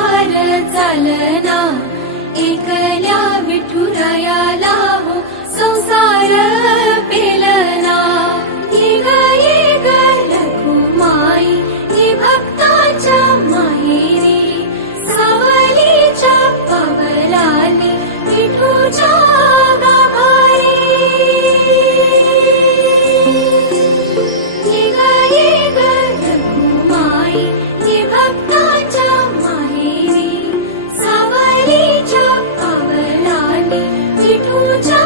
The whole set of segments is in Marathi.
कारभार चालना, एकल्या विठुरायाला हो संसार पेलना। ये ग रखुमाई ही भक्ताच्या माहेरी, सावलीच्या पावलाने विठूच्या गाभारी। ये ग रखुमाई ही भक्ताच्या माहेरी, सावलीच्या पावलाने विठूच्या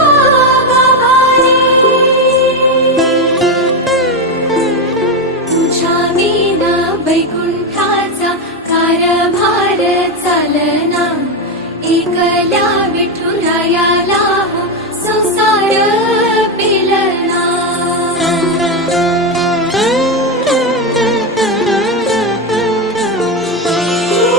गाभारी। तुझ्या विना वैकुंठाचा कारभार चालना, एकल्या विठुरायाला हो